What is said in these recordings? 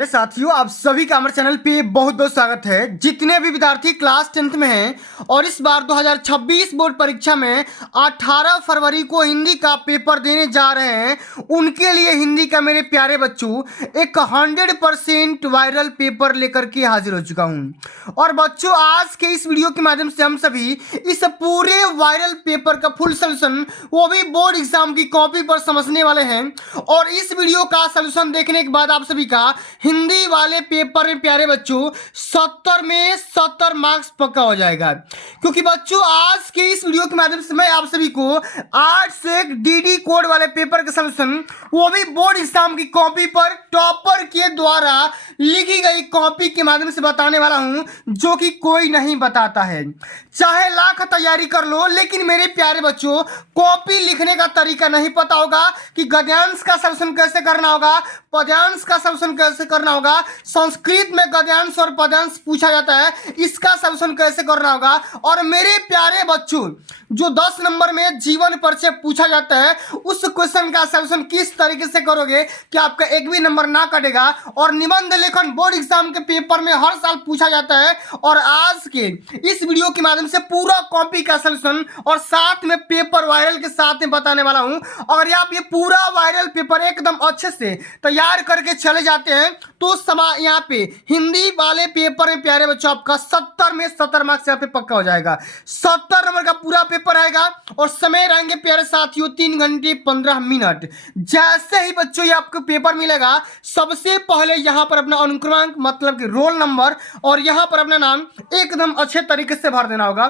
साथियों, आप सभी का हमारे चैनल पे बहुत बहुत स्वागत है। जितने भी विद्यार्थी क्लास 10th में हैं और इस बार 2026 बोर्ड परीक्षा में 18 फरवरी को हिंदी का पेपर देने जा रहे हैं, उनके लिए हिंदी का मेरे प्यारे बच्चों एक 100% वायरल पेपर लेकर के हाजिर हो चुका हूं। और बच्चों, आज के इस वीडियो के माध्यम से हम सभी इस पूरे वायरल पेपर का फुल सोल्यूशन, वो भी बोर्ड एग्जाम की कॉपी पर समझने वाले हैं। और इस वीडियो का सोल्यूशन देखने के बाद आप सभी का हिंदी वाले पेपर में प्यारे बच्चों 70 में 70 मार्क्स पक्का हो जाएगा। क्योंकि बच्चों, आज के इस वीडियो के माध्यम से मैं आप सभी को 8 से डीडी कोड वाले पेपर का सलूशन, वो भी बोर्ड एग्जाम की कॉपी पर टॉपर के द्वारा लिखी गई कॉपी के माध्यम से बताने वाला हूं, जो कि कोई नहीं बताता है। चाहे लाख तैयारी कर लो, लेकिन मेरे प्यारे बच्चों, कॉपी लिखने का तरीका नहीं पता होगा कि गद्यांश का सलूशन कैसे करना होगा, पद्यांश का सलूशन कैसे करना होगा, संस्कृत में गद्यांश और पद्यांश पूछा जाता है, इसका सलूशन कैसे करना होगा। और मेरे प्यारे बच्चों, जो 10 नंबर में जीवन परिचय पूछा जाता है, उस क्वेश्चन का सलूशन किस तरीके से करोगे कि आपका एक भी नंबर ना कटेगा। और निबंध लेखन बोर्ड एग्जाम के पेपर में हर साल पूछा जाता है। और आज के इस वीडियो के माध्यम से पूरा कॉपी का सलूशन और साथ में पेपर वायरल के साथ में बताने वाला हूं। अगर आप ये पूरा वायरल पेपर एकदम अच्छे से तैयार करके चले जाते हैं तो यहाँ पे हिंदी वाले पेपर में प्यारे बच्चों आपका 70 में 70 मार्क्स यहाँ पे पक्का हो जाएगा। 70 नंबर का पूरा पेपर आएगा और समय रहेंगे प्यारे साथियों 3 घंटे 15 मिनट। जैसे ही बच्चों ये आपको पेपर मिलेगा, सबसे पहले यहाँ पर अपना अनुक्रमांक मतलब कि रोल नंबर और यहाँ पर अपना नाम एकदम अच्छे तरीके से भर देना होगा।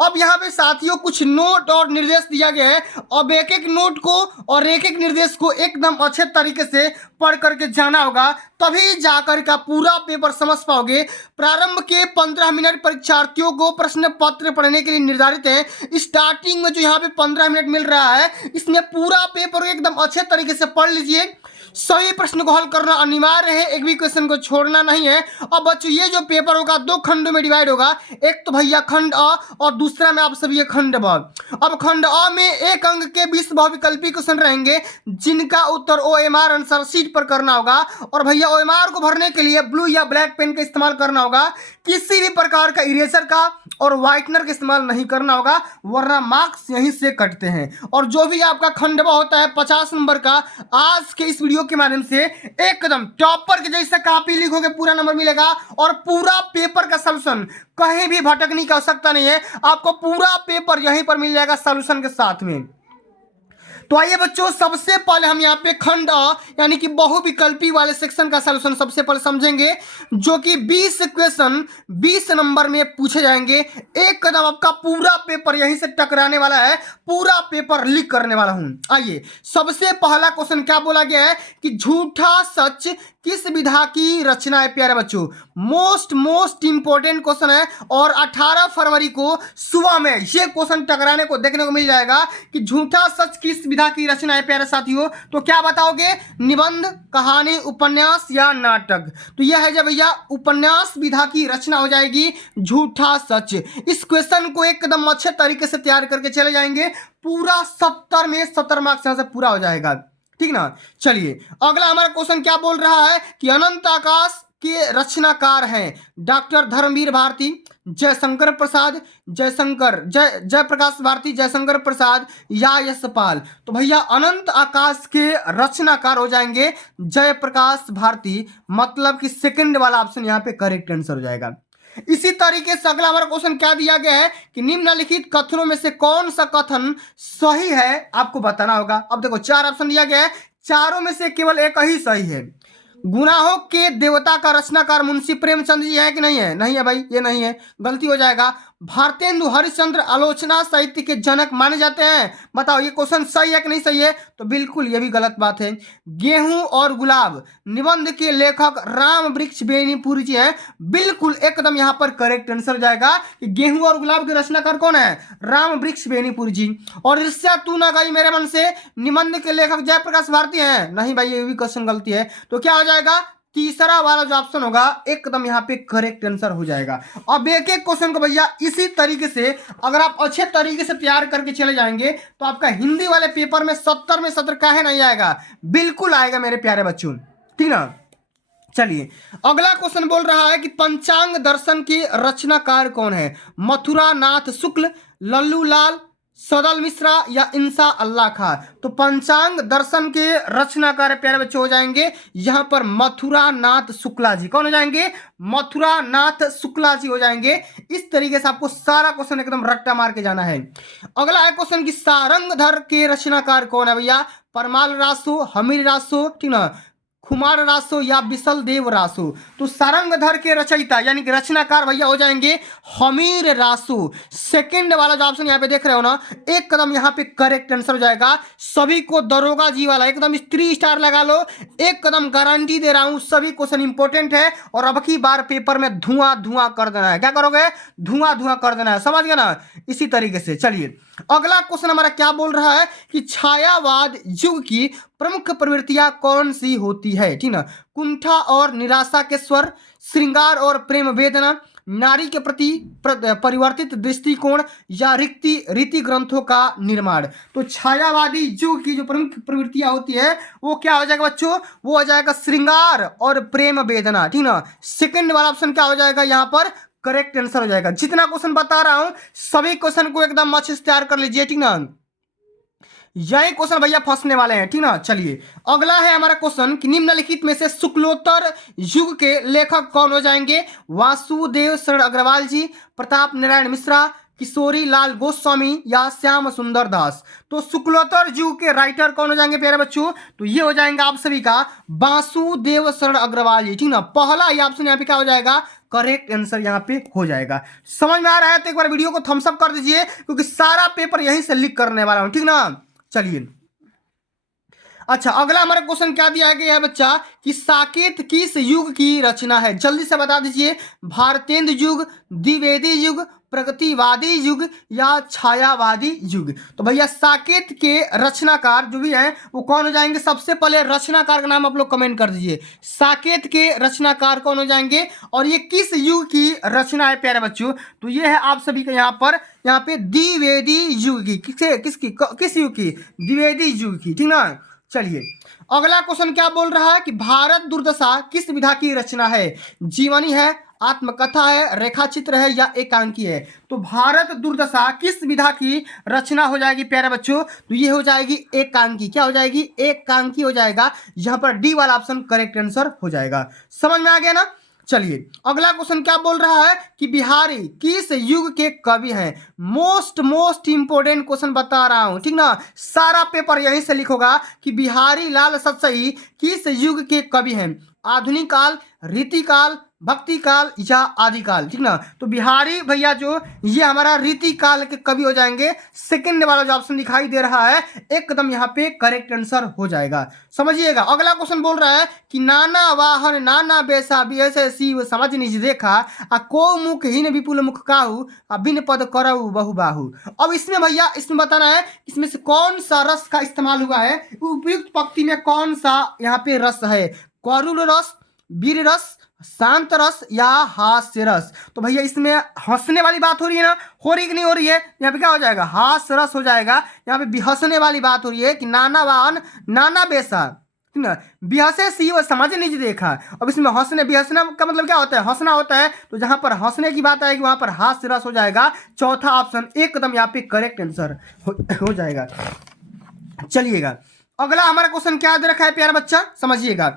अब यहाँ पे साथियों कुछ नोट और निर्देश दिया गया है। अब एक एक नोट को और एक एक निर्देश को एकदम अच्छे तरीके से पढ़ करके जाना होगा, तभी जाकर का पूरा पेपर समझ पाओगे। प्रारंभ के 15 मिनट परीक्षार्थियों को प्रश्न पत्र पढ़ने के लिए निर्धारित है। स्टार्टिंग में जो यहाँ पे 15 मिनट मिल रहा है, इसमें पूरा पेपर एकदम अच्छे तरीके से पढ़ लीजिए। सभी प्रश्न को हल करना अनिवार्य है, एक भी क्वेश्चन को छोड़ना नहीं है। अब बच्चों, ये जो पेपर होगा 2 खंडों में डिवाइड होगा। एक तो भैया खंड अ और दूसरा में आप सभी खंड ब। अब खंड अ में 1 अंक के 20 बहुविकल्पी क्वेश्चन रहेंगे, जिनका उत्तर OMR आंसर शीट पर करना होगा। और भैया OMR को भरने के लिए ब्लू या ब्लैक पेन का इस्तेमाल करना होगा, किसी भी प्रकार का इरेजर का और व्हाइटनर का इस्तेमाल नहीं करना होगा, वरना मार्क्स यहीं से कटते हैं। और जो भी आपका खंडवा होता है 50 नंबर का, आज के इस वीडियो के माध्यम से एकदम टॉपर के जैसा कॉपी लिखोगे पूरा नंबर मिलेगा। और पूरा पेपर का सलूशन, कहीं भी भटकने की आवश्यकता नहीं है, आपको पूरा पेपर यहीं पर मिल जाएगा सलूशन के साथ में। तो आइए बच्चों, सबसे पहले हम यहाँ पे खंड अ यानी कि बहुविकल्पी वाले सेक्शन का सलूशन सबसे पहले समझेंगे, जो कि 20 क्वेश्चन 20 नंबर में पूछे जाएंगे। एक कदम आपका पूरा पेपर यहीं से टकराने वाला है, पूरा पेपर लीक करने वाला हूं। आइए, सबसे पहला क्वेश्चन क्या बोला गया है कि झूठा सच किस विधा की रचना है प्यारे बच्चों। मोस्ट इंपोर्टेंट क्वेश्चन है और 18 फरवरी को सुबह में ये क्वेश्चन टकराने को देखने को मिल जाएगा कि झूठा सच किस विधा की रचना है प्यारे साथियों। तो क्या बताओगे, निबंध, कहानी, उपन्यास या नाटक। तो यह है जब भैया उपन्यास विधा की रचना हो जाएगी झूठा सच। इस क्वेश्चन को एकदम अच्छे तरीके से तैयार करके चले जाएंगे, पूरा 70 में 70 मार्क्स यहां से पूरा हो जाएगा, ठीक ना। चलिए, अगला हमारा क्वेश्चन क्या बोल रहा है कि अनंत आकाश के रचनाकार हैं डॉक्टर धर्मवीर भारती, जयशंकर प्रसाद, जय प्रकाश भारती, जयशंकर प्रसाद या यशपाल। तो भैया अनंत आकाश के रचनाकार हो जाएंगे जय प्रकाश भारती, मतलब कि सेकंड वाला ऑप्शन यहाँ पे करेक्ट आंसर हो जाएगा। इसी तरीके से अगला हमारा क्वेश्चन क्या दिया गया है कि निम्नलिखित कथनों में से कौन सा कथन सही है, आपको बताना होगा। अब देखो 4 ऑप्शन दिया गया है, चारों में से केवल एक ही सही है। गुनाहों के देवता का रचनाकार मुंशी प्रेमचंद जी है कि नहीं है? नहीं है भाई, ये नहीं है, गलती हो जाएगा। भारतेंदु हरिश्चंद्र आलोचना साहित्य के जनक माने जाते हैं, बताओ ये क्वेश्चन सही है कि नहीं सही है? तो बिल्कुल ये भी गलत बात है। गेहूं और गुलाब निबंध के लेखक राम वृक्ष बेनीपुरी जी हैं, बिल्कुल एकदम यहाँ पर करेक्ट आंसर जाएगा कि गेहूं और गुलाब के रचनाकार कौन है? राम वृक्ष बेनीपुरी जी। और ईर्ष्या तू ना गई मेरे मन से निबंध के लेखक जयप्रकाश भारती हैं, नहीं भाई, ये भी क्वेश्चन गलती है। तो क्या हो जाएगा, तीसरा वाला जो ऑप्शन होगा एकदम यहाँ पे करेक्ट आंसर हो जाएगा। अब एक एक क्वेश्चन को भैया इसी तरीके से अगर आप अच्छे तरीके से तैयार करके चले जाएंगे तो आपका हिंदी वाले पेपर में 70 में 70 काहे नहीं आएगा, बिल्कुल आएगा मेरे प्यारे बच्चों, ठीक ना। चलिए, अगला क्वेश्चन बोल रहा है कि पंचांग दर्शन के रचनाकार कौन है? मथुरा नाथ शुक्ल, लल्लू लाल, सदल मिश्रा या इंसा अल्लाह खां? तो पंचांग दर्शन के रचनाकार प्यारे बच्चे हो जाएंगे यहाँ पर मथुरा नाथ शुक्ला जी। कौन हो जाएंगे? मथुरा नाथ शुक्ला जी हो जाएंगे। इस तरीके से आपको सारा क्वेश्चन एकदम रट्टा मार के जाना है। अगला है क्वेश्चन कि सारंगधर के रचनाकार कौन है भैया? परमाल रासो, हमीर रासो, ठीक ना, खुमार रासो या बिसल देव रासो? तो सारंगधर के रचयिता यानी कि रचनाकार भैया हो जाएंगे हमीर रासो। सेकंड वाला जो ऑप्शन यहाँ पे देख रहे हो ना, एक कदम यहाँ पे करेक्ट आंसर हो जाएगा। सभी को दरोगा जी वाला एकदम 3 स्टार लगा लो, एक कदम गारंटी दे रहा हूं। सभी क्वेश्चन इंपॉर्टेंट है और अब की बार पेपर में धुआं धुआं कर देना है। क्या करोगे? धुआं धुआं कर देना है, समझ गए ना? इसी तरीके से चलिए, अगला क्वेश्चन हमारा क्या बोल रहा है कि छायावाद युग की प्रमुख प्रवृत्तियां कौन सी होती है? ठीक ना, कुंठा और निराशा के स्वर, श्रृंगार और प्रेम वेदना, नारी के प्रति परिवर्तित दृष्टिकोण या रीति ग्रंथों का निर्माण? तो छायावादी युग की जो प्रमुख प्रवृत्तियां होती है वो क्या हो जाएगा बच्चों? वो हो जाएगा श्रृंगार और प्रेम वेदना। ठीक ना, सेकंड वाला ऑप्शन क्या हो जाएगा यहाँ पर? करेक्ट आंसर हो जाएगा। जितना क्वेश्चन बता रहा हूं सभी क्वेश्चन को एकदम अच्छे से तैयार कर लीजिए, ठीक ना। यही क्वेश्चन भैया फंसने वाले हैं, ठीक ना। चलिए, अगला है हमारा क्वेश्चन कि निम्नलिखित में से शुक्लोत्तर युग के लेखक कौन हो जाएंगे? वासुदेव शरण अग्रवाल जी, प्रताप नारायण मिश्रा, किशोरी लाल गोस्वामी या श्याम सुंदर दास? तो शुक्लोत्तर युग के राइटर कौन हो जाएंगे प्यारे बच्चों? तो ये हो जाएंगे आप सभी का वासुदेव शरण अग्रवाल जी, ठीक ना। पहला ये ऑप्शन यहाँ पे क्या हो जाएगा? करेक्ट आंसर यहाँ पे हो जाएगा। समझ में आ रहा है तो एक बार वीडियो को थम्स अप कर दीजिए, क्योंकि सारा पेपर यहीं से लिख करने वाला हूं, ठीक ना। चलिए, अच्छा, अगला हमारा क्वेश्चन क्या दिया गया है बच्चा कि साकेत किस युग की रचना है? जल्दी से बता दीजिए। भारतेंदु युग, द्विवेदी युग, प्रगतिवादी युग या छायावादी युग? तो भैया साकेत के रचनाकार जो भी है वो कौन हो जाएंगे? सबसे पहले रचनाकार का नाम आप लोग कमेंट कर दीजिए। साकेत के रचनाकार कौन हो जाएंगे और ये किस युग की रचना है प्यारे बच्चों? तो ये है आप सभी का यहाँ पे द्विवेदी युग की। किस युग की? द्विवेदी युग की, ठीक ना। चलिए, अगला क्वेश्चन क्या बोल रहा है कि भारत दुर्दशा किस विधा की रचना है? जीवनी है, आत्मकथा है, रेखा चित्र है या एकांकी है? तो भारत दुर्दशा किस विधा की रचना हो जाएगी प्यारे बच्चों? तो ये हो जाएगी एकांकी। क्या हो जाएगी? एकांकी हो जाएगा। यहां पर डी वाला ऑप्शन करेक्ट आंसर हो जाएगा। समझ में आ गया ना? चलिए, अगला क्वेश्चन क्या बोल रहा है कि बिहारी किस युग के कवि हैं? मोस्ट इंपोर्टेंट क्वेश्चन बता रहा हूं, ठीक ना। सारा पेपर यहीं से लिखोगा कि बिहारी लाल सतसई किस युग के कवि हैं? आधुनिक काल, रीति काल, भक्ति काल या आदिकाल, ठीक ना। तो बिहारी भैया जो ये हमारा रीति काल के कवि हो जाएंगे। सेकंड वाला जो ऑप्शन दिखाई दे रहा है एकदम यहाँ पे करेक्ट आंसर हो जाएगा, समझिएगा। अगला क्वेश्चन बोल रहा है कि नाना वाहन नाना बेसा ऐसे शिव समझ निज देखा आ को मुख हीन विपुल मुख काहू आ बिन पद करऊ बहु बाहू? अब इसमें भैया इसमें बताना है इसमें से कौन सा रस का इस्तेमाल हुआ है, उपयुक्त पंक्ति में कौन सा यहाँ पे रस है? करुण रस, वीर रस, शांत रस या हास्य रस? तो भैया इसमें हंसने वाली बात हो रही है ना, हो रही कि नहीं हो रही है? यहाँ पे क्या हो जाएगा? हास्य रस हो जाएगा। यहाँ पे हंसने वाली बात हो रही है कि नाना वाहन नाना बेसा, ठीक ना, बिहसे शिव समझ निज देखा। अब इसमें हंसने बिहसना का मतलब क्या होता है? हंसना होता है। तो जहां पर हंसने की बात आएगी वहां पर हास्य रस हो जाएगा। चौथा ऑप्शन एकदम यहाँ पे करेक्ट आंसर हो जाएगा। चलिएगा, अगला हमारा क्वेश्चन क्या दे रखा है प्यारा बच्चा, समझिएगा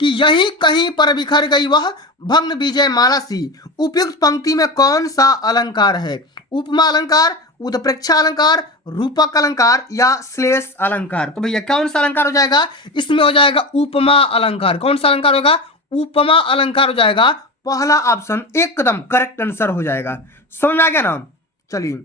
कि यही कहीं पर बिखर गई वह भग्न विजय माला सी, उपयुक्त पंक्ति में कौन सा अलंकार है? उपमा अलंकार, उत्प्रेक्षा अलंकार, रूपक अलंकार या श्लेष अलंकार? तो भैया कौन सा अलंकार हो जाएगा? इसमें हो जाएगा उपमा अलंकार। कौन सा अलंकार होगा? उपमा अलंकार हो जाएगा। पहला ऑप्शन एकदम करेक्ट आंसर हो जाएगा। समझ में आ गया ना? चलिए,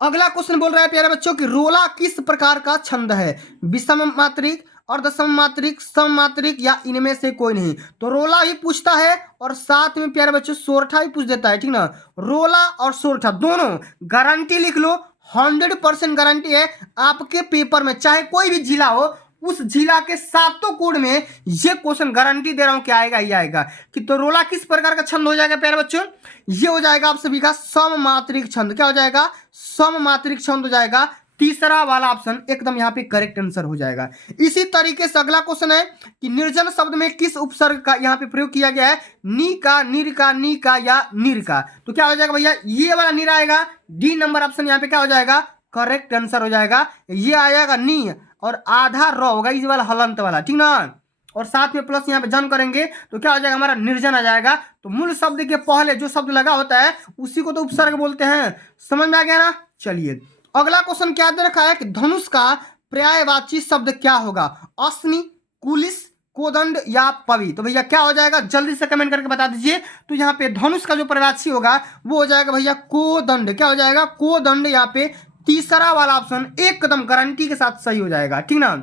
अगला क्वेश्चन बोल रहा है प्यारे बच्चों कि रोला किस प्रकार का छंद है? विषम मात्रिक, अर्धसम मात्रिक, सम मात्रिक या इनमें से कोई नहीं? तो रोला ही पूछता है और साथ में प्यारे बच्चों सोरठा भी पूछ देता है, ठीक ना। रोला और सोरठा दोनों गारंटी लिख लो, 100% गारंटी है आपके पेपर में, चाहे कोई भी जिला हो, उस जिला के सातों कोड में ये क्वेश्चन गारंटी दे रहा हूं कि आएगा ही आएगा। कि तो रोला किस प्रकार का छंद हो जाएगा प्यारे बच्चों? ये हो जाएगा आप सभी का सममात्रिक छंद। क्या हो जाएगा? सममात्रिक छंद हो जाएगा। तीसरा वाला ऑप्शन एकदम यहाँ पे करेक्ट आंसर हो जाएगा। इसी तरीके से अगला क्वेश्चन है कि निर्जन शब्द में किस उपसर्ग का यहाँ पे प्रयोग किया गया है, नी का, निर का, नी का या निर का। तो क्या हो जाएगा भैया, ये वाला निर आएगा, डी नंबर ऑप्शन यहाँ पे क्या हो जाएगा, करेक्ट आंसर हो जाएगा। ये आएगा नी और आधा र होगा इस वाला हलंत वाला, ठीक ना, और साथ में प्लस यहाँ पे जन करेंगे तो क्या हो जाएगा, हमारा निर्जन आ जाएगा। तो मूल शब्द के पहले जो शब्द लगा होता है उसी को तो उपसर्ग बोलते हैं। समझ में आ गया ना। चलिए अगला क्वेश्चन क्या दे रखा है कि धनुष का पर्यायवाची शब्द क्या होगा, अश्नि, कुलिस, कोदंड या पवि। तो भैया क्या हो जाएगा, जल्दी से कमेंट करके बता दीजिए। तो यहाँ पे धनुष का जो पर्यायवाची होगा वो हो जाएगा भैया कोदंड। क्या हो जाएगा, कोदंड। यहाँ पे तीसरा वाला ऑप्शन एकदम गारंटी के साथ सही हो जाएगा, ठीक ना।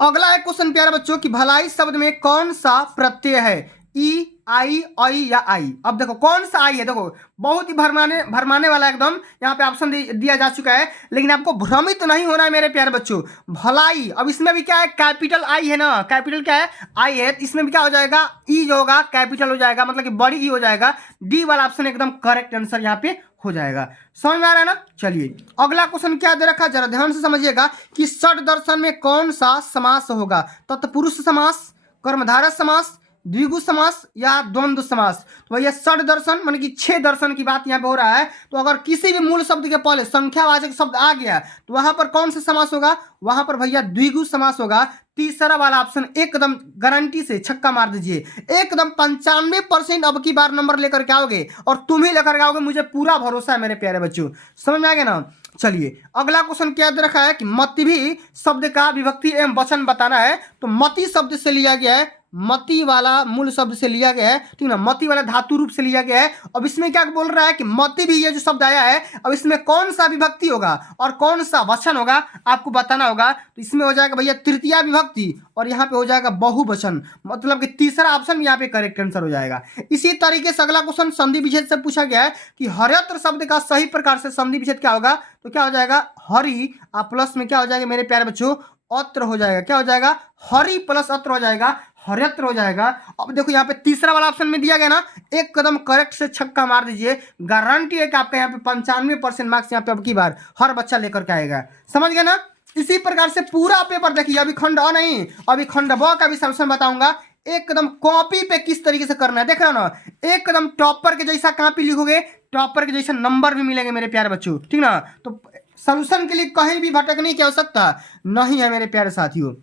अगला एक क्वेश्चन प्यारे बच्चों कि भलाई शब्द में कौन सा प्रत्यय है, ई, आई, आई या आई। अब देखो कौन सा आई है, देखो बहुत ही भरमाने वाला एकदम यहाँ पे ऑप्शन दिया जा चुका है, लेकिन आपको भ्रमित नहीं होना है मेरे प्यारे बच्चों। भलाई, अब इसमें भी क्या है, कैपिटल आई है ना, कैपिटल क्या है, आई है। इसमें भी क्या हो जाएगा, ई जो होगा कैपिटल हो जाएगा, मतलब कि बड़ी ई हो जाएगा। डी वाला ऑप्शन एकदम करेक्ट आंसर यहाँ पे हो जाएगा। समझ में आ रहा है ना। चलिए अगला क्वेश्चन क्या दे रखा है, जरा ध्यान से समझिएगा कि षड दर्शन में कौन सा समास होगा, तत्पुरुष समास, कर्मधारय समास, द्विगु समास या द्वंद्व समास। तो भैया षड दर्शन माने कि 6 दर्शन की बात यहाँ पे हो रहा है। तो अगर किसी भी मूल शब्द के पहले संख्यावाचक शब्द आ गया तो वहां पर कौन सा समास होगा, वहां पर भैया द्विगु समास होगा। तीसरा वाला ऑप्शन एकदम गारंटी से छक्का मार दीजिए, एकदम 95% अब की बार नंबर लेकर के आओगे और तुम ही लेकर के आओगे, मुझे पूरा भरोसा है मेरे प्यारे बच्चों। समझ में आ गया ना। चलिए अगला क्वेश्चन क्या दे रखा है कि मति भी शब्द का विभक्ति एवं वचन बताना है। तो मति शब्द से लिया गया है, मति वाला मूल शब्द से लिया गया है, ठीक ना, मति वाला धातु रूप से लिया गया है। अब इसमें क्या बोल रहा है कि मति भी ये जो शब्द आया है, अब इसमें कौन सा विभक्ति होगा और कौन सा वचन होगा आपको बताना होगा। तो इसमें हो जाएगा भैया तृतीया विभक्ति और यहाँ पे हो जाएगा बहुवचन, मतलब कि तीसरा ऑप्शन यहाँ पे करेक्ट आंसर हो जाएगा। इसी तरीके से अगला क्वेश्चन संधि विच्छेद से पूछा गया है कि हर्यत्र शब्द का सही प्रकार से संधि विच्छेद क्या होगा। तो क्या हो जाएगा, हरि प्लस में क्या हो जाएगा मेरे प्यारे बच्चों, अत्र हो जाएगा। क्या हो जाएगा, हरि प्लस अत्र हो जाएगा, हर्यत्र हो जाएगा। अब देखो यहाँ पे तीसरा वाला ऑप्शन में दिया गया ना, एक कदम करेक्ट से छक्का मार दीजिए, गारंटी है कि आपका यहाँ पे 95% मार्क्स यहाँ पे अब की बार हर बच्चा लेकर के आएगा। समझ गया ना। इसी प्रकार से पूरा पेपर देखिए, अभी खंड अ नहीं, अभी खंड ब का भी सॉल्यूशन बताऊंगा। एकदम कॉपी पे किस तरीके से करना है देख रहे हो ना, एकदम टॉपर के जैसा कॉपी लिखोगे, टॉपर के जैसा नंबर भी मिलेंगे मेरे प्यारे बच्चों, ठीक ना। तो सॉल्यूशन के लिए कहीं भी भटकने की आवश्यकता नहीं है मेरे प्यारे साथियों।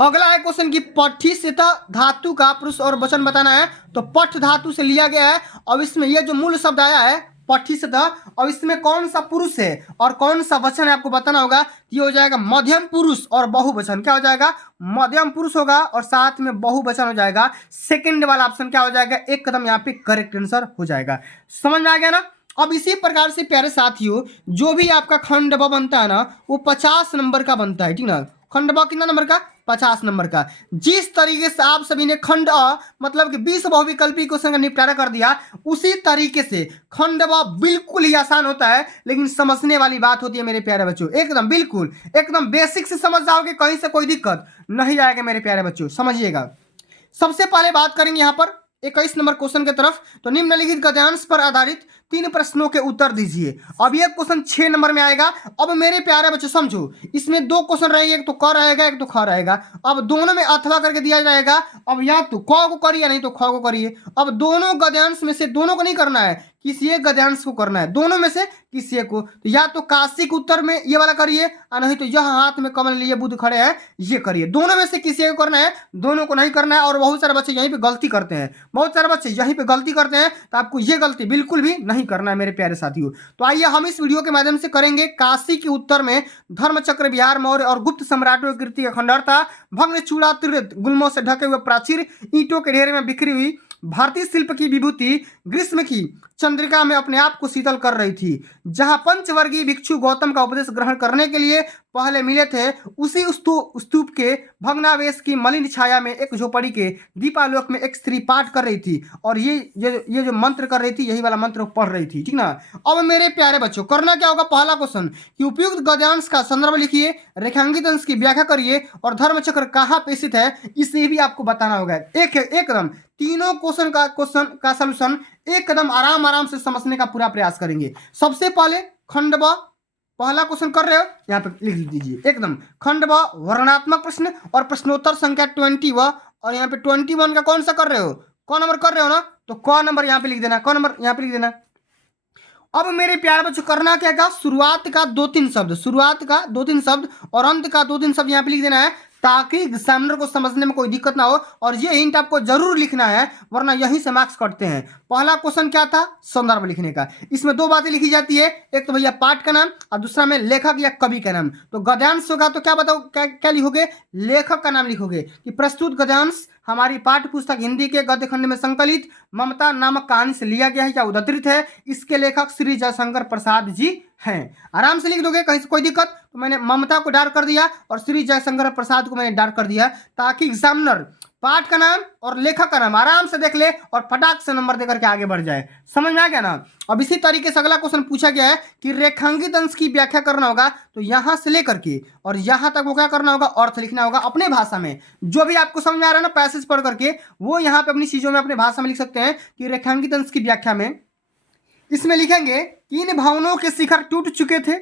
अगला है क्वेश्चन की पठित धातु का पुरुष और वचन बताना है। तो पठ धातु से लिया गया है। अब इसमें ये जो मूल शब्द आया है पठित, और इसमें कौन सा पुरुष है और कौन सा वचन है आपको बताना होगा। ये हो जाएगा मध्यम पुरुष और बहुवचन। क्या हो जाएगा, मध्यम पुरुष होगा और साथ में बहुवचन हो जाएगा। सेकंड वाला ऑप्शन क्या हो जाएगा, एकदम यहाँ पे करेक्ट आंसर हो जाएगा। समझ में आ गया ना। अब इसी प्रकार से प्यारे साथियों जो भी आपका खंड ब बनता है ना वो 50 नंबर का बनता है, ठीक ना। खंड ब कितना नंबर का, 50 नंबर का। जिस तरीके से आप सभी ने खंड अ मतलब कि 20 बहुविकल्पी क्वेश्चन का निपटारा कर दिया, उसी तरीके से खंड ब बिल्कुल ही आसान होता है, लेकिन समझने वाली बात होती है मेरे प्यारे बच्चों। एकदम बिल्कुल एकदम बेसिक से समझ जाओगे, कहीं से कोई दिक्कत नहीं आएगा मेरे प्यारे बच्चों, समझिएगा। सबसे पहले बात करेंगे यहाँ पर 21 नंबर क्वेश्चन की तरफ। तो निम्नलिखित गद्यांश पर आधारित 3 प्रश्नों के उत्तर दीजिए। अब ये क्वेश्चन 6 नंबर में आएगा। अब मेरे प्यारे बच्चों समझो, इसमें 2 क्वेश्चन रहेंगे, एक तो क रहेगा एक तो ख रहेगा। अब दोनों में अथवा करके दिया जाएगा। अब या तो क को करिए नहीं तो ख को करिए। अब दोनों गद्यांश में से दोनों को नहीं करना है, किसी एक गद्यांश को करना है, दोनों में से किसी एक को। तो या तो काशी के उत्तर में ये वाला करिए और नहीं तो यह हाथ में कमल लिए बुध खड़े हैं ये करिए। दोनों में से किसी एक को करना है, दोनों को नहीं करना है। और बहुत सारे बच्चे यहीं पे गलती करते हैं, बहुत सारे बच्चे यहीं पे गलती करते हैं, तो आपको ये गलती बिल्कुल भी नहीं करना है मेरे प्यारे साथियों। तो आइए हम इस वीडियो के माध्यम से करेंगे काशी के उत्तर में धर्मचक्र, बिहार, मौर्य और गुप्त सम्राटों की कीर्ति, अखंडता, भग्न चूड़ा, तीर्थ गुल्मों से ढके हुए प्राचीर, ईंटों के ढेर में बिखरी हुई भारतीय शिल्प की विभूति ग्रीष्म की चंद्रिका में अपने आप को शीतल कर रही थी। जहां पंचवर्गीय भिक्षु गौतम का उपदेश ग्रहण करने के लिए पहले मिले थे, उसी स्तूप के भग्नावेश की मलिन छाया में एक झोपड़ी के दीपालोक में एक स्त्री पाठ कर रही थी और ये जो मंत्र कर रही थी, यही वाला मंत्र पढ़ रही थी, ठीक ना। अब मेरे प्यारे बच्चों करना क्या होगा, पहला क्वेश्चन कि उपयुक्त गद्यांश का संदर्भ लिखिए, रेखांकित अंश की व्याख्या करिए और धर्मचक्र कहाँ पे स्थित है इसे भी आपको बताना होगा। एकदम तीनों क्वेश्चन का सलूशन एकदम आराम से समझने का पूरा प्रयास करेंगे। सबसे पहले खंड ब पहला क्वेश्चन कर रहे हो यहाँ पे लिख दीजिए एकदम। खंड व वर्णनात्मक प्रश्न और प्रश्नोत्तर संख्या 20 व और यहाँ पे 21 का कौन सा कर रहे हो, कौन नंबर कर रहे हो ना, तो कौन नंबर यहाँ पे लिख देना, कौन नंबर यहाँ पे लिख देना। अब मेरे प्यारे बच्चों करना क्या था, शुरुआत का 2-3 शब्द, शुरुआत का 2-3 शब्द और अंत का 2-3 शब्द यहाँ पे लिख देना है, ताकि एग्जामिनर को समझने में कोई दिक्कत ना हो। और ये हिंट आपको जरूर लिखना है, वरना यहीं से मार्क्स कटते हैं। पहला क्वेश्चन क्या था, संदर्भ लिखने का। इसमें दो बातें लिखी जाती है, एक तो भैया पाठ का नाम और दूसरा में लेखक या कवि का नाम। तो गद्यांश होगा तो क्या बताओ, क्या लिखोगे, लेखक का नाम लिखोगे कि प्रस्तुत गद्यांश हमारी पाठ्य पुस्तक हिंदी के गद्य खंड में संकलित ममता नामक कहानी से लिया गया है या उद्धृत है। इसके लेखक श्री जयशंकर प्रसाद जी हैं। आराम से लिख दोगे, कहीं से कोई दिक्कत। तो मैंने ममता को डार्क कर दिया और श्री जयशंकर प्रसाद को मैंने डार्क कर दिया, ताकि एग्जामिनर पाठ का नाम और लेखक का नाम आराम से देख ले और फटाक से नंबर देकर के आगे बढ़ जाए। समझ में आ गया ना। अब इसी तरीके से अगला क्वेश्चन पूछा गया है कि रेखांकित अंश की व्याख्या करना होगा। तो यहां से लेकर के और यहां तक वो क्या करना होगा, अर्थ लिखना होगा अपने भाषा में। जो भी आपको समझ में आ रहा है ना पैसेज पढ़ करके, वो यहाँ पे अपनी चीजों में अपने भाषा में लिख सकते हैं कि रेखांकित अंश की व्याख्या में इसमें लिखेंगे कि इन भवनों के शिखर टूट चुके थे,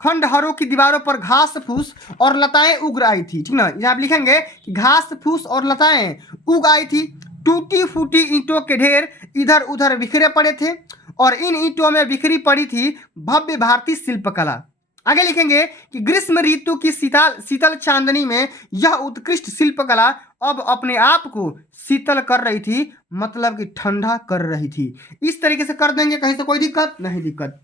खंडहरों की दीवारों पर घास फूस और लताएं उग आई थी। ठीक ना, यहाँ आप लिखेंगे कि घास फूस और लताएं उग आई थी, टूटी फूटी ईंटों के ढेर इधर उधर बिखरे पड़े थे और इन ईंटों में बिखरी पड़ी थी भव्य भारतीय शिल्पकला। आगे लिखेंगे कि ग्रीष्म ऋतु की शीतल चांदनी में यह उत्कृष्ट शिल्पकला अब अपने आप को शीतल कर रही थी, मतलब कि ठंडा कर रही थी। इस तरीके से कर देंगे, कहीं से कोई दिक्कत नहीं दिक्कत।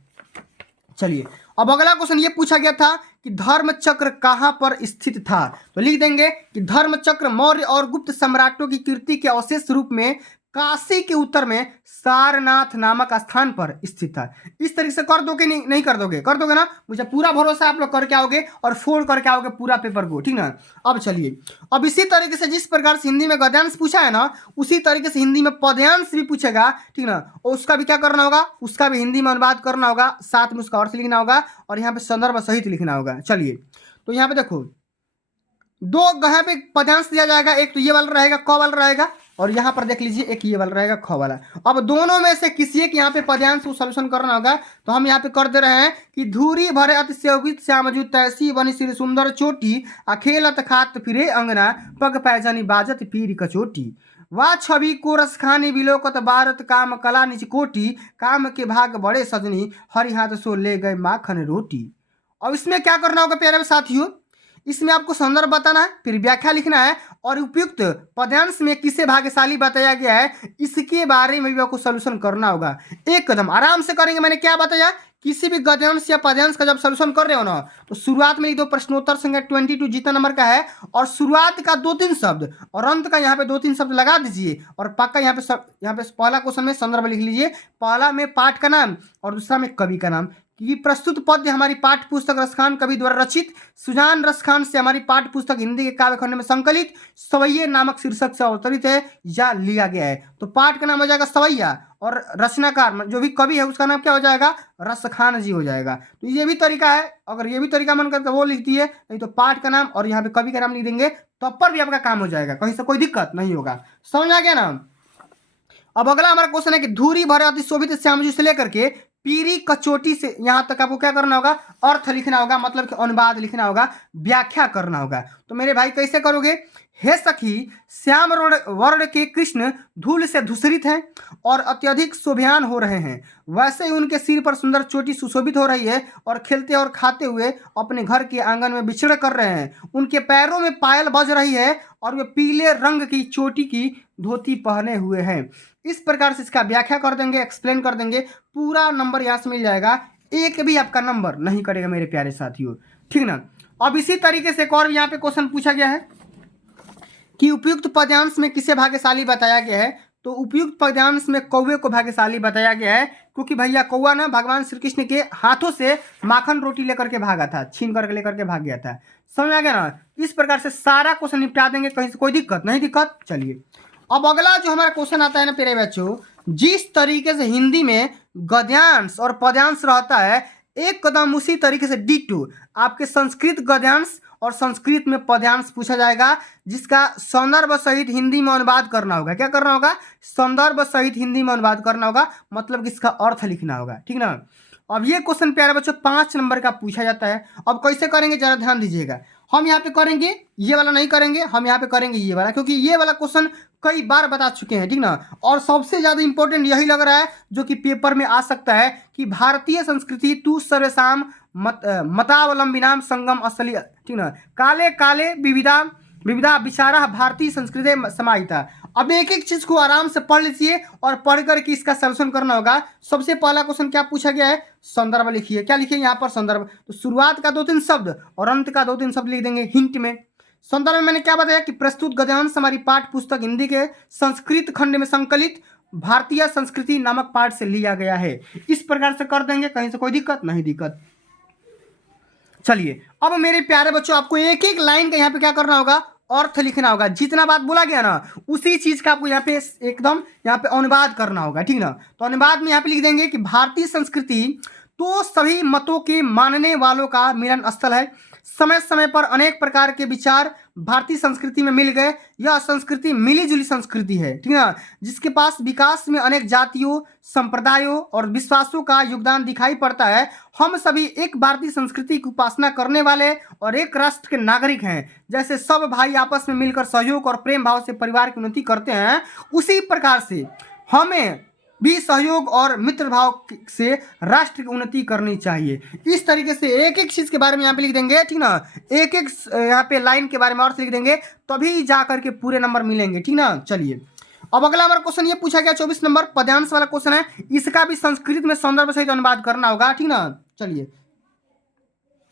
चलिए अब अगला क्वेश्चन ये पूछा गया था कि धर्म चक्र कहां पर स्थित था। तो लिख देंगे कि धर्म चक्र मौर्य और गुप्त सम्राटों की कीर्ति के अवशेष रूप में काशी के उत्तर में सारनाथ नामक स्थान पर स्थित था। इस तरीके से कर दोगे, नहीं कर दोगे, कर दोगे ना, मुझे पूरा भरोसा आप लोग करके आओगे और फोड़ करके आओगे पूरा पेपर को। ठीक ना। अब चलिए, अब इसी तरीके से जिस प्रकार से हिंदी में गद्यांश पूछा है ना, उसी तरीके से हिंदी में पद्यांश भी पूछेगा। ठीक ना, और उसका भी क्या करना होगा, उसका भी हिंदी में अनुवाद करना होगा, साथ में उसका अर्थ लिखना होगा और यहाँ पे संदर्भ सहित लिखना होगा। चलिए तो यहाँ पे देखो, दो यहाँ पे पद्यांश दिया जाएगा, एक तो ये वाला रहेगा क वाला रहेगा और यहाँ पर देख लीजिए एक ये वाला रहेगा ख वाला। अब दोनों में से किसी एक यहाँ पे पद्यांश को सोल्यूशन करना होगा। तो हम यहाँ पे कर दे रहे हैं कि धूरी भरे अति शोभित श्यामजू तैसी बनी श्री सुंदर चोटी, अखेलत खात फिरे अंगना, पग पैजनी बाजत पीर कचोटी, वाह छवि को रसखानी बिलोकत भारत काम कला निच कोटी, काम के भाग बड़े सजनी हरि हाथ सो ले गए माखन रोटी। अब इसमें क्या करना होगा प्यारे साथियों, इसमें आपको संदर्भ बताना है, फिर व्याख्या लिखना है और उपयुक्त पद्यांश में किसे भाग्यशाली बताया गया है इसके बारे में भी आपको सोल्यूशन करना होगा। एक कदम आराम से करेंगे। मैंने क्या बताया, किसी भी गद्यांश या पद्यांश का जब सोल्यूशन कर रहे हो ना, तो शुरुआत में लिख दो प्रश्नोत्तर संख्या 22 जितना नंबर का है और शुरुआत का 2-3 शब्द और अंत का यहाँ पे 2-3 शब्द लगा दीजिए और पक्का यहाँ पे पहला क्वेश्चन में संदर्भ लिख लीजिए। पहला में पाठ का नाम और दूसरा में कवि का नाम। कि प्रस्तुत पद्य हमारी पाठ्य पुस्तक रसखान कवि द्वारा रचित सुजान रसखान से हमारी पाठ्य पुस्तक हिंदी के काव्यखंड में संकलित सवैये नामक शीर्षक से अवतरित है या लिया गया है। तो पाठ का नाम हो जाएगा सवैया और रचनाकार जो भी कवि है उसका नाम क्या हो जाएगा, रसखान जी हो जाएगा। तो ये भी तरीका है, अगर ये भी तरीका मन करके वो लिख दिए, नहीं तो पाठ का नाम और यहाँ पे कवि का नाम लिख देंगे, तब पर भी आपका काम हो जाएगा, कहीं से कोई दिक्कत नहीं होगा। समझ आ गया ना। अब अगला हमारा क्वेश्चन है कि धूरी भरे अति शोभित श्यामजू से लेकर के पीरी कचोटी से यहाँ तक आपको क्या करना होगा, अर्थ लिखना होगा, मतलब कि अनुवाद लिखना होगा, व्याख्या करना होगा। तो मेरे भाई कैसे करोगे, हे सखी श्याम वर्ण के कृष्ण धूल से धूसरित हैं और अत्यधिक शोभयान हो रहे हैं, वैसे ही उनके सिर पर सुंदर चोटी सुशोभित हो रही है और खेलते और खाते हुए अपने घर के आंगन में विचरण कर रहे हैं। उनके पैरों में पायल बज रही है और वे पीले रंग की चोटी की धोती पहने हुए हैं। इस प्रकार से इसका व्याख्या कर देंगे, एक्सप्लेन कर देंगे, पूरा नंबर यहाँ से मिल जाएगा, एक भी आपका नंबर नहीं करेगा मेरे प्यारे साथियों। ठीक ना। अब इसी तरीके से एक और यहाँ पे क्वेश्चन पूछा गया है कि उपयुक्त पद्यांश में किसे भाग्यशाली बताया गया है। तो उपयुक्त पद्यांश में कौवे को भाग्यशाली बताया गया है, क्योंकि भैया कौवा ना भगवान श्री कृष्ण के हाथों से माखन रोटी लेकर के भागा था, छीन करके लेकर के भाग गया था। समझ आ गया ना। इस प्रकार से सारा क्वेश्चन निपटा देंगे, कहीं से कोई दिक्कत नहीं दिक्कत। चलिए अब अगला जो हमारा क्वेश्चन आता है ना प्यारे बच्चों, जिस तरीके से हिंदी में गद्यांश और पद्यांश रहता है एक कदम उसी तरीके से डिटो आपके संस्कृत गद्यांश और संस्कृत में पद्यांश पूछा जाएगा, जिसका संदर्भ सहित हिंदी में अनुवाद करना होगा। क्या करना होगा, संदर्भ सहित हिंदी में अनुवाद करना होगा, मतलब कि इसका अर्थ लिखना होगा। ठीक ना। अब ये क्वेश्चन प्यारे बच्चों 5 नंबर का पूछा जाता है। अब कैसे करेंगे जरा ध्यान दीजिएगा। हम यहाँ पे करेंगे ये वाला नहीं करेंगे, हम यहाँ पे करेंगे ये वाला, क्योंकि ये वाला क्वेश्चन कई बार बता चुके हैं, ठीक ना। और सबसे ज़्यादा इंपॉर्टेंट यही लग रहा है जो कि पेपर में आ सकता है कि भारतीय संस्कृति तू सर्वेसाम मतावलंबिनाम संगम असली, ठीक ना, काले काले विविधा विविधा विचारा भारतीय संस्कृति समाहिता। अब एक एक चीज को आराम से पढ़ लीजिए और पढ़ करके इसका सॉल्यूशन करना होगा। सबसे पहला क्वेश्चन क्या पूछा गया है, संदर्भ लिखिए। क्या लिखिए यहाँ पर, संदर्भ। तो शुरुआत का 2-3 शब्द और अंत का 2-3 शब्द लिख देंगे हिंट में। संदर्भ में मैंने क्या बताया कि प्रस्तुत गद्यांश हमारी पाठ पुस्तक हिंदी के संस्कृत खंड में संकलित भारतीय संस्कृति नामक पाठ से लिया गया है। इस प्रकार से कर देंगे, कहीं से कोई दिक्कत नहीं दिक्कत। चलिए अब मेरे प्यारे बच्चों आपको एक एक लाइन का यहाँ पे क्या करना होगा, अर्थ लिखना होगा। जितना बात बोला गया ना उसी चीज का आपको यहाँ पे एकदम यहाँ पे अनुवाद करना होगा, ठीक ना। तो अनुवाद में यहाँ पे लिख देंगे कि भारतीय संस्कृति तो सभी मतों के मानने वालों का मिलन स्थल है। समय समय पर अनेक प्रकार के विचार भारतीय संस्कृति में मिल गए। यह संस्कृति मिली जुली संस्कृति है, ठीक है, जिसके पास विकास में अनेक जातियों, संप्रदायों और विश्वासों का योगदान दिखाई पड़ता है। हम सभी एक भारतीय संस्कृति की उपासना करने वाले और एक राष्ट्र के नागरिक हैं। जैसे सब भाई आपस में मिलकर सहयोग और प्रेम भाव से परिवार की उन्नति करते हैं, उसी प्रकार से हमें भी सहयोग और मित्र भाव से राष्ट्र की उन्नति करनी चाहिए। इस तरीके से एक एक चीज के बारे में यहाँ पे लिख देंगे, ठीक ना। एक एक यहाँ पे लाइन के बारे में और लिख देंगे, तभी जा करके पूरे नंबर मिलेंगे, ठीक ना। चलिए अब अगला हमारा क्वेश्चन ये पूछा गया 24 नंबर पद्यांश वाला क्वेश्चन है। इसका भी संस्कृत में संदर्भ सहित अनुवाद करना होगा, ठीक ना। चलिए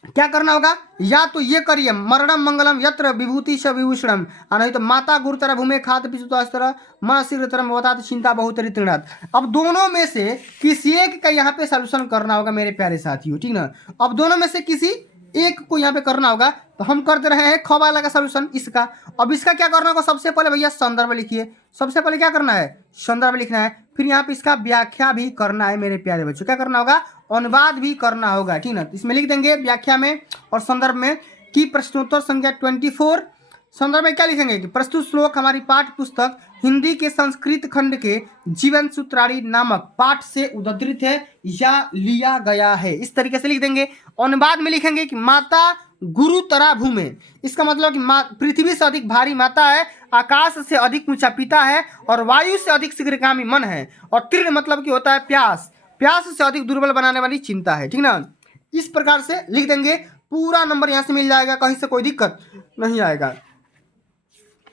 क्या करना होगा, या तो ये करिए मरणम मंगलम यत्र विभूति स विभूषणम, और नहीं तो माता गुरुतर भूमि खाद पिछुतर मन शीघ्रतरम बता चिंता बहुत तृणात। अब दोनों में से किसी एक का यहाँ पे सॉल्यूशन करना होगा मेरे प्यारे साथियों, ठीक ना। अब दोनों में से किसी एक को यहाँ पे करना होगा। तो हम कर दे रहे हैं ख वाला का सॉल्यूशन इसका। अब इसका क्या करना होगा, सबसे पहले भैया संदर्भ लिखिए। सबसे पहले क्या करना है, संदर्भ लिखना है। फिर यहाँ पे इसका व्याख्या भी करना है मेरे प्यारे बच्चों। क्या करना होगा, अनुवाद भी करना होगा, ठीक ना। इसमें लिख देंगे व्याख्या में और संदर्भ में कि प्रश्नोत्तर संख्या 24। संदर्भ में क्या लिखेंगे कि प्रस्तुत श्लोक हमारी पाठ्य पुस्तक हिंदी के संस्कृत खंड के जीवन सूत्राणी नामक पाठ से उद्धृत है या लिया गया है। इस तरीके से लिख देंगे। अनुवाद में लिखेंगे कि माता गुरुतरा भूमि, इसका मतलब कि पृथ्वी से अधिक भारी माता है, आकाश से अधिक ऊंचा पिता है और वायु से अधिक शीघ्रगामी मन है, और तीर्ण मतलब कि होता है प्यास, प्यास से अधिक दुर्बल बनाने वाली चिंता है, ठीक ना। इस प्रकार से लिख देंगे, पूरा नंबर यहाँ से मिल जाएगा, कहीं से कोई दिक्कत नहीं आएगा।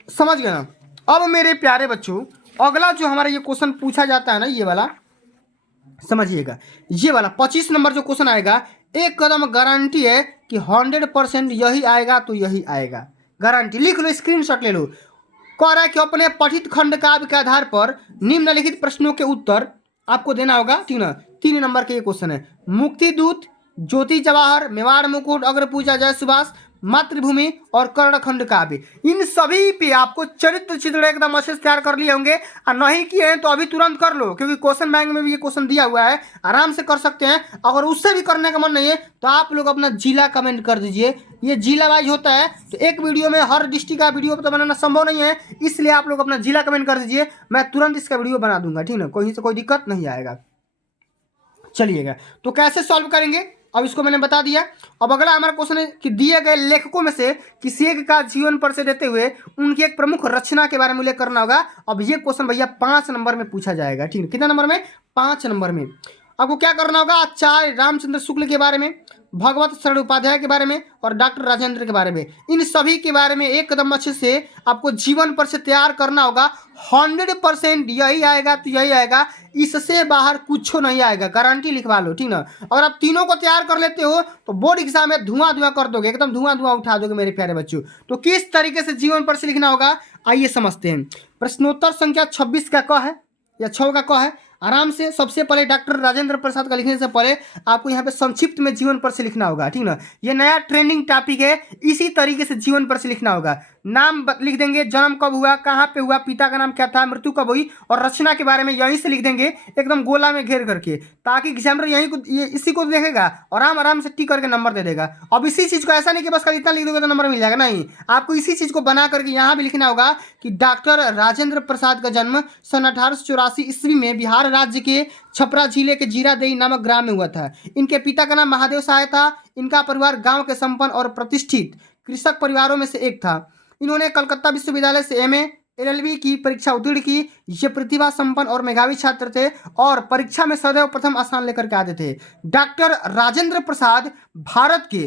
समझ गए ना। अब मेरे प्यारे बच्चों अगला जो हमारा ये क्वेश्चन पूछा जाता है ना, ये वाला समझिएगा। ये वाला 25 नंबर जो क्वेश्चन आएगा, एक कदम गारंटी है कि 100% यही आएगा तो यही आएगा, गारंटी। लिख लो, स्क्रीनशॉट ले लो। कह रहा है कि अपने पठित खंड काव्य के आधार पर निम्नलिखित प्रश्नों के उत्तर आपको देना होगा, ठीक ना। 3 नंबर के ये क्वेश्चन है। मुक्ति दूत, ज्योति जवाहर, मेवाड़ मुकुट, अग्रपूजा, जय सुभाष, मातृभूमि और कर्णखंड काव्य, इन सभी पे आपको चरित्र चित्र एकदम अच्छे से तैयार कर लिए होंगे। और नहीं किए हैं तो अभी तुरंत कर लो, क्योंकि क्वेश्चन बैंक में भी ये क्वेश्चन दिया हुआ है, आराम से कर सकते हैं। अगर उससे भी करने का मन नहीं है तो आप लोग अपना जिला कमेंट कर दीजिए। ये जिला वाइज होता है, तो एक वीडियो में हर डिस्ट्रिक्ट का वीडियो तो बनाना संभव नहीं है, इसलिए आप लोग अपना जिला कमेंट कर दीजिए, मैं तुरंत इसका वीडियो बना दूंगा, ठीक ना। कोई से कोई दिक्कत नहीं आएगा। चलिएगा, तो कैसे सॉल्व करेंगे अब इसको मैंने बता दिया। अब अगला हमारा क्वेश्चन है कि दिए गए लेखकों में से किसी एक का जीवन परिचय देते हुए उनकी एक प्रमुख रचना के बारे में उल्लेख करना होगा। अब ये क्वेश्चन भैया 5 नंबर में पूछा जाएगा, ठीक है। कितना नंबर में, 5 नंबर में। आपको क्या करना होगा, आचार्य रामचंद्र शुक्ल के बारे में, भगवत शरण उपाध्याय के बारे में और डॉक्टर राजेंद्र के बारे में, इन सभी के बारे में एकदम अच्छे से आपको जीवन परिचय तैयार करना होगा। 100% यही आएगा तो यही आएगा, इससे बाहर कुछ नहीं आएगा, गारंटी लिखवा लो, ठीक ना। अगर आप तीनों को तैयार कर लेते हो तो बोर्ड एग्जाम में धुआं धुआं कर दोगे, एकदम धुआं धुआं उठा दोगे मेरे प्यारे बच्चों। तो किस तरीके से जीवन परिचय लिखना होगा, आइए समझते हैं। प्रश्नोत्तर संख्या 26 का क है या 6 का क है। आराम से सबसे पहले डॉक्टर राजेंद्र प्रसाद का लिखने से पहले आपको यहाँ पे संक्षिप्त में जीवन परिचय लिखना होगा, ठीक ना। ये नया ट्रेंडिंग टॉपिक है, इसी तरीके से जीवन परिचय लिखना होगा। नाम लिख देंगे, जन्म कब हुआ, कहाँ पे हुआ, पिता का नाम क्या था, मृत्यु कब हुई, और रचना के बारे में यहीं से लिख देंगे एकदम गोला में घेर करके, ताकि एग्जामिनर यहीं को इसी को देखेगा और आराम आराम से टिक करके नंबर दे देगा। अब इसी चीज को ऐसा नहीं कि बस खाली इतना लिख दोगे तो नंबर मिल जाएगा, नहीं, आपको इसी चीज को बना करके यहाँ भी लिखना होगा कि डॉक्टर राजेंद्र प्रसाद का जन्म सन 1884 ईस्वी में बिहार राज्य के छपरा जिले के जीरादेई नामक ग्राम में हुआ था। इनके पिता का नाम महादेव सहाय था। इनका परिवार गांव के संपन्न और प्रतिष्ठित कृषक परिवारों में से एक था। इन्होंने कलकत्ता विश्वविद्यालय से एमए एलएलबी की परीक्षा उत्तीर्ण की। ये प्रतिभा संपन्न और मेधावी छात्र थे और परीक्षा में सदैव प्रथम स्थान लेकर के आते थे। डॉक्टर राजेंद्र प्रसाद भारत के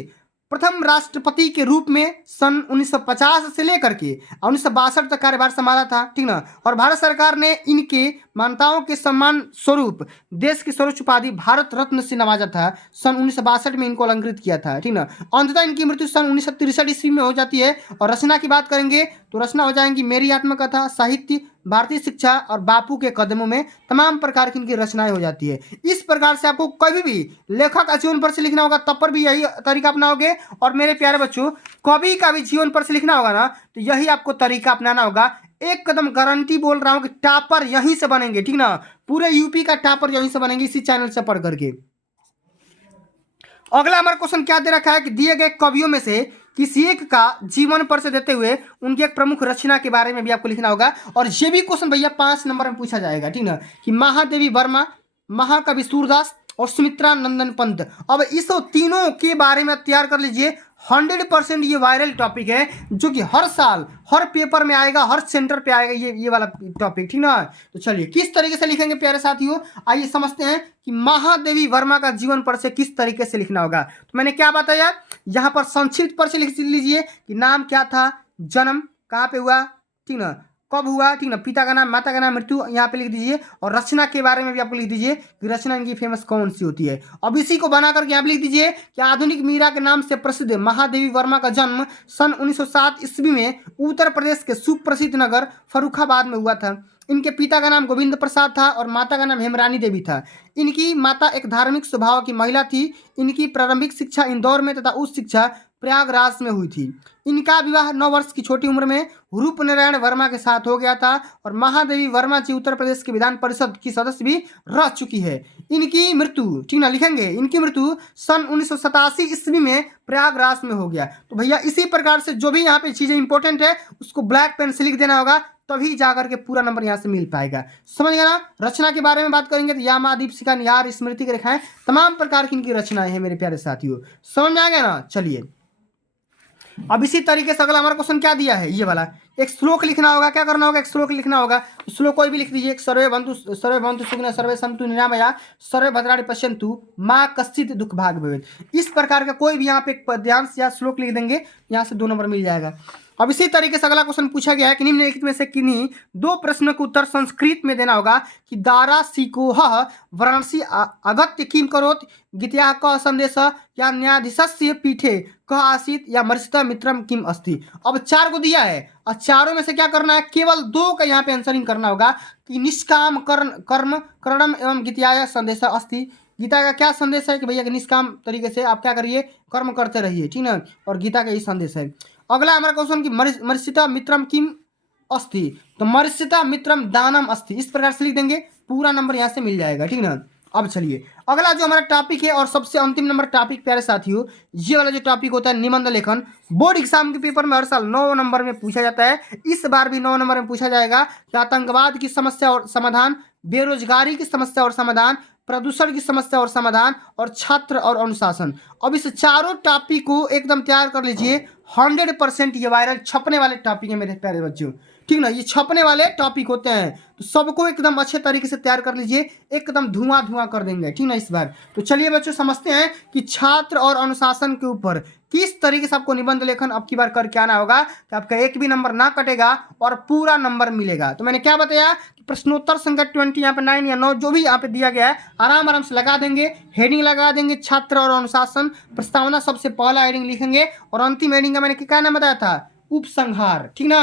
प्रथम राष्ट्रपति के रूप में सन 1950 से लेकर के 1962 तक कार्यभार संभाला था, ठीक ना। और भारत सरकार ने इनके मान्यताओं के सम्मान स्वरूप देश की सर्वोच्च उपाधि भारत रत्न से नवाजा था। सन 1962 में इनको अलंकृत किया था, ठीक ना। अंततः इनकी मृत्यु सन 1963 ईस्वी में हो जाती है। और रचना की बात करेंगे तो रचना हो जाएंगी मेरी आत्मकथा, साहित्य, भारतीय शिक्षा और बापू के कदमों में, तमाम प्रकार की इनकी रचनाएं हो जाती है। इस प्रकार से आपको कभी भी लेखक का जीवन पर से लिखना होगा तब पर भी यही तरीका अपनाओगे। और मेरे प्यारे बच्चों, कवि का भी जीवन पर से लिखना होगा ना तो यही आपको तरीका अपनाना होगा। एक कदम गारंटी बोल रहा हूं कि टॉपर यहीं से बनेंगे, ठीक ना। पूरे यूपी का टॉपर यहीं से बनेंगे इसी चैनल से पढ़ करके। अगला हमारा क्वेश्चन क्या दे रखा है कि दिए गए कवियों में से किसी एक का जीवन पर से देते हुए उनकी एक प्रमुख रचना के बारे में भी आपको लिखना होगा। और ये भी क्वेश्चन भैया 5 नंबर में पूछा जाएगा, ठीक ना, कि महादेवी वर्मा, महाकवि सूरदास और सुमित्रा नंदन पंत। अब इस तीनों के बारे में तैयार कर लीजिए। 100% ये वायरल टॉपिक है जो कि हर साल हर पेपर में आएगा, हर सेंटर पे आएगा ये वाला टॉपिक, ठीक ना। तो चलिए किस तरीके से लिखेंगे प्यारे साथियों, आइए समझते हैं कि महादेवी वर्मा का जीवन पर से किस तरीके से लिखना होगा। तो मैंने क्या बताया, यहाँ पर संक्षिप्त पर से लिख लीजिए कि नाम क्या था, जन्म कहाँ पे हुआ, ठीक ना, कब हुआ, ठीक ना, पिता का नाम, माता का नाम, मृत्यु यहाँ पे लिख दीजिए। और रचना के बारे में भी आपको लिख दीजिए कि रचना इनकी फेमस कौन सी होती है। अब इसी को बना करके यहाँ पे लिख दीजिए कि आधुनिक मीरा के नाम से प्रसिद्ध महादेवी वर्मा का जन्म सन 1907 ईस्वी में उत्तर प्रदेश के सुप्रसिद्ध नगर फर्रुखाबाद में हुआ था। इनके पिता का नाम गोविंद प्रसाद था और माता का नाम हेमरानी देवी था। इनकी माता एक धार्मिक स्वभाव की महिला थी। इनकी प्रारंभिक शिक्षा इंदौर में तथा उच्च शिक्षा प्रयागराज में हुई थी। इनका विवाह 9 वर्ष की छोटी उम्र में रूपनारायण वर्मा के साथ हो गया था। और महादेवी वर्मा जी उत्तर प्रदेश के विधान परिषद की सदस्य भी रह चुकी है। इनकी मृत्यु, ठीक ना, लिखेंगे इनकी मृत्यु सन 1987 ईस्वी में प्रयागराज में हो गया। तो भैया इसी प्रकार से जो भी यहाँ पे चीजें इंपॉर्टेंट है उसको ब्लैक पेन से लिख देना होगा, तभी जाकर के पूरा नंबर यहाँ से मिल पाएगा। समझ गया ना। रचना के बारे में बात करेंगे तो यामा, दीपशिखा, निहार, स्मृति के रेखाएं, तमाम प्रकार की इनकी रचनाएं हैं मेरे प्यारे साथियों। समझ में आ गया ना। चलिए अब इसी तरीके से अगला हमारा क्वेश्चन क्या दिया है, ये वाला एक श्लोक लिखना होगा। क्या करना होगा, एक श्लोक लिखना होगा। श्लोक कोई भी लिख दीजिए। सर्वे भवन्तु सुखिनः सर्वे सन्तु निरामया सर्वे भद्राणि पश्यन्तु माँ कश्चित् दुःख भाग् भवेत्। इस प्रकार का कोई भी यहाँ पे एक पद्यांश या श्लोक लिख देंगे, यहाँ से 2 नंबर मिल जाएगा। अब इसी तरीके से अगला क्वेश्चन पूछा गया है कि निम्नलिखित में से किन्हीं 2 प्रश्नों का उत्तर संस्कृत में देना होगा कि दारा सिकोह वाराणसी अगत्य किम करोत् गीतया क संदेश या न्यायाधीशस्य पीठे क आसीत या मर्षिता मित्रम किम अस्ति। अब 4 को दिया है और चारों में से क्या करना है, केवल 2 का यहाँ पे आंसरिंग करना होगा कि निष्काम कर्म करणम एवं गीतया संदेश अस्ति। गीता का क्या संदेश है कि भैया निष्काम तरीके से आप क्या करिए, कर्म करते रहिए, ठीक ना। और गीता का यही संदेश है। अगला हमारा क्वेश्चन कि मर्षिता मित्रम किम अस्ति, तो मर्षिता मित्रम दानम अस्ति। इस प्रकार से लिख देंगे, पूरा नंबर यहाँ से मिल जाएगा, ठीक ना। अब चलिए अगला जो हमारा टॉपिक है और सबसे अंतिम नंबर टॉपिक प्यारे साथियों, ये वाला जो टॉपिक होता है निबंध लेखन। बोर्ड एग्जाम के पेपर में हर साल 9 नंबर में पूछा जाता है। इस बार भी 9 नंबर में पूछा जाएगा कि आतंकवाद की समस्या और समाधान, बेरोजगारी की समस्या और समाधान, प्रदूषण की समस्या और समाधान, और छात्र और अनुशासन। अब इस चारों टॉपिक को एकदम तैयार कर लीजिए। 100% ये वायरल छपने वाले टॉपिक है मेरे प्यारे बच्चों, ठीक ना। ये छपने वाले टॉपिक होते हैं, तो सबको एकदम अच्छे तरीके से तैयार कर लीजिए, एकदम धुआं कर देंगे, ठीक ना इस बार। तो चलिए बच्चों समझते हैं कि छात्र और अनुशासन के ऊपर किस तरीके से आपको निबंध लेखन अब की बार करके आना होगा कि आपका एक भी नंबर ना कटेगा और पूरा नंबर मिलेगा। तो मैंने क्या बताया कि प्रश्नोत्तर संख्या 20 यहाँ पे 9 या 9 जो भी यहाँ पे दिया गया है आराम से लगा देंगे। हेडिंग लगा देंगे छात्र और अनुशासन, प्रस्तावना सबसे पहला हेडिंग लिखेंगे और अंतिम हेडिंग का मैंने क्या नाम बताया था, उपसंहार, ठीक ना।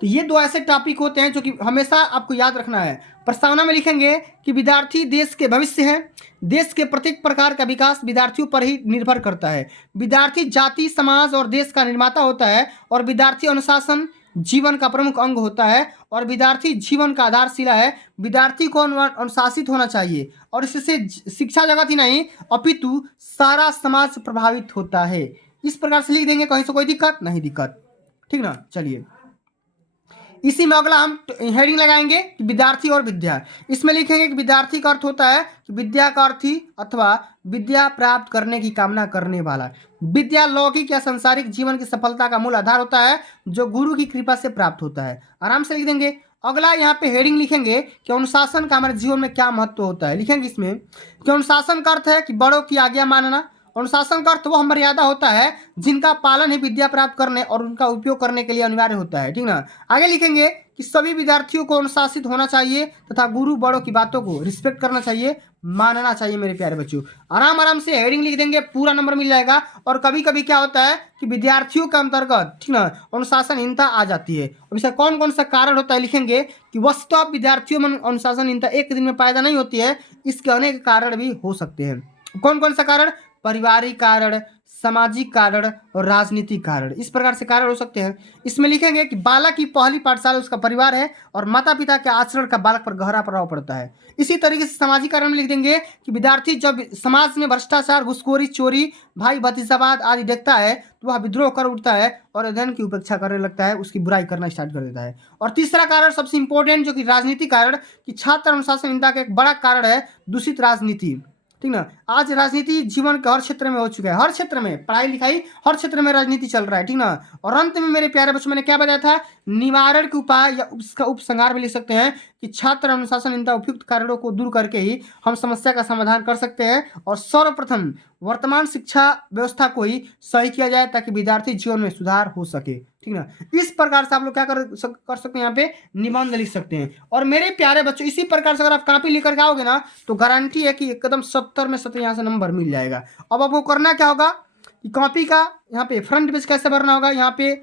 तो ये दो ऐसे टॉपिक होते हैं जो कि हमेशा आपको याद रखना है। प्रस्तावना में लिखेंगे कि विद्यार्थी देश के भविष्य है, देश के प्रत्येक प्रकार का विकास विद्यार्थियों पर ही निर्भर करता है, विद्यार्थी जाति समाज और देश का निर्माता होता है, और विद्यार्थी अनुशासन जीवन का प्रमुख अंग होता है, और विद्यार्थी जीवन का आधारशिला है। विद्यार्थी को अनुशासित होना चाहिए, और इससे शिक्षा जगत ही नहीं अपितु सारा समाज प्रभावित होता है। इस प्रकार से लिख देंगे, कहीं से कोई दिक्कत नहीं, दिक्कत, ठीक ना। चलिए इसी में अगला हम हेडिंग लगाएंगे कि विद्यार्थी और विद्या। इसमें लिखेंगे कि विद्यार्थी का अर्थ होता है कि विद्या का अर्थी अथवा विद्या प्राप्त करने की कामना करने वाला। विद्या लौकिक या सांसारिक जीवन की सफलता का मूल आधार होता है, जो गुरु की कृपा से प्राप्त होता है। आराम से लिख देंगे। अगला यहाँ पे हेडिंग लिखेंगे कि अनुशासन का हमारे जीवन में क्या महत्व होता है। लिखेंगे इसमें कि अनुशासन का अर्थ है कि बड़ों की आज्ञा मानना। अनुशासन का अर्थ वह मर्यादा होता है जिनका पालन ही विद्या प्राप्त करने और उनका उपयोग करने के लिए अनिवार्य होता है, ठीक ना। आगे लिखेंगे कि सभी विद्यार्थियों को अनुशासित होना चाहिए तथा गुरु बड़ों की बातों को रिस्पेक्ट करना चाहिए, मानना चाहिए। मेरे प्यारे बच्चों आराम आराम से हेडिंग लिख देंगे, पूरा नंबर मिल जाएगा। और कभी कभी क्या होता है कि विद्यार्थियों के अंतर्गत, ठीक ना, अनुशासनहीनता आ जाती है। अब इसका कौन कौन सा कारण होता है लिखेंगे कि वस्तुतः विद्यार्थियों में अनुशासनहीनता एक दिन में पैदा नहीं होती है, इसके अनेक कारण भी हो सकते हैं। कौन कौन सा कारण? पारिवारिक कारण, सामाजिक कारण और राजनीतिक कारण, इस प्रकार से कारण हो सकते हैं। इसमें लिखेंगे कि बालक की पहली पाठशाला उसका परिवार है और माता पिता के आचरण का बालक पर गहरा प्रभाव पड़ता है। इसी तरीके से सामाजिक कारण में लिख देंगे कि विद्यार्थी जब समाज में भ्रष्टाचार, घूसखोरी, चोरी, भाई भतीजावाद आदि देखता है तो वह विद्रोह कर उठता है और अध्ययन की उपेक्षा करने लगता है, उसकी बुराई करना स्टार्ट कर देता है। और तीसरा कारण सबसे इंपॉर्टेंट जो कि राजनीतिक कारण, कि छात्र अनुशासनहीनता का एक बड़ा कारण है दूषित राजनीति, ठीक ना। आज राजनीति जीवन के हर क्षेत्र में हो चुका है, हर क्षेत्र में, पढ़ाई लिखाई हर क्षेत्र में राजनीति चल रहा है, ठीक ना। और अंत में मेरे प्यारे बच्चों मैंने क्या बताया था, निवारण के उपाय या उसका उपसंहार भी लिख सकते हैं कि छात्र अनुशासनहीनता उपयुक्त कारणों को दूर करके ही हम समस्या का समाधान कर सकते हैं। और सर्वप्रथम वर्तमान शिक्षा व्यवस्था को ही सही किया जाए ताकि विद्यार्थी जीवन में सुधार हो सके, ठीक ना। इस प्रकार से आप लोग क्या कर सकते हैं, यहाँ पे निबंध लिख सकते हैं। और मेरे प्यारे बच्चों इसी प्रकार से अगर आप कॉपी लेकर के आओगे ना तो गारंटी है कि एकदम 70 में 70 यहाँ से नंबर मिल जाएगा। अब आपको करना क्या होगा कि कॉपी का यहाँ पे फ्रंट पेज कैसे भरना होगा, यहाँ पे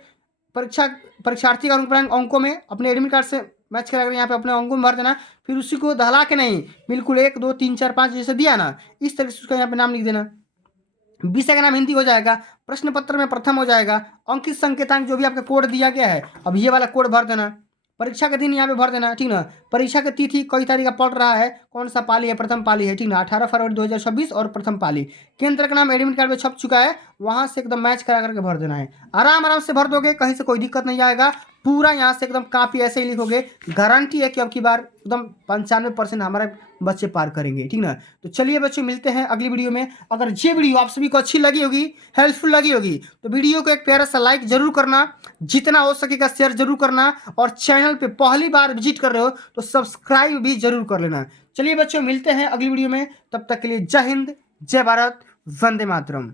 परीक्षार्थी का अंकों में अपने एडमिट कार्ड से मैच करा कर यहाँ पे अपने अंकों में भर देना। फिर उसी को दहला के नहीं, बिल्कुल 1 2 3 4 5 जैसे दिया ना, इस तरह से उसका यहाँ पे नाम लिख देना। विषय का नाम हिंदी हो जाएगा, प्रश्न पत्र में प्रथम हो जाएगा, अंकित संकेतांक जो भी आपका कोड दिया गया है अब ये वाला कोड भर देना। परीक्षा के दिन यहाँ पे भर देना, ठीक ना। परीक्षा की तिथि कई तारीख का पड़ रहा है, कौन सा पाली है, प्रथम पाली है, ठीक ना, 18 फरवरी 2026 और प्रथम पाली। केंद्र का नाम एडमिट कार्ड में छप चुका है, वहां से एकदम मैच करा करके भर देना है। आराम आराम से भर दोगे, कहीं से कोई दिक्कत नहीं आएगा। पूरा यहाँ से एकदम कापी ऐसे ही लिखोगे, गारंटी है कि अब की बार एकदम 95% हमारे बच्चे पार करेंगे, ठीक ना। तो चलिए बच्चों मिलते हैं अगली वीडियो में। अगर ये वीडियो आप सभी को अच्छी लगी होगी, हेल्पफुल लगी होगी, तो वीडियो को एक प्यारा सा लाइक जरूर करना, जितना हो सकेगा शेयर जरूर करना, और चैनल पे पहली बार विजिट कर रहे हो तो सब्सक्राइब भी जरूर कर लेना। चलिए बच्चों मिलते हैं अगली वीडियो में, तब तक के लिए जय हिंद, जय भारत, वंदे मातरम।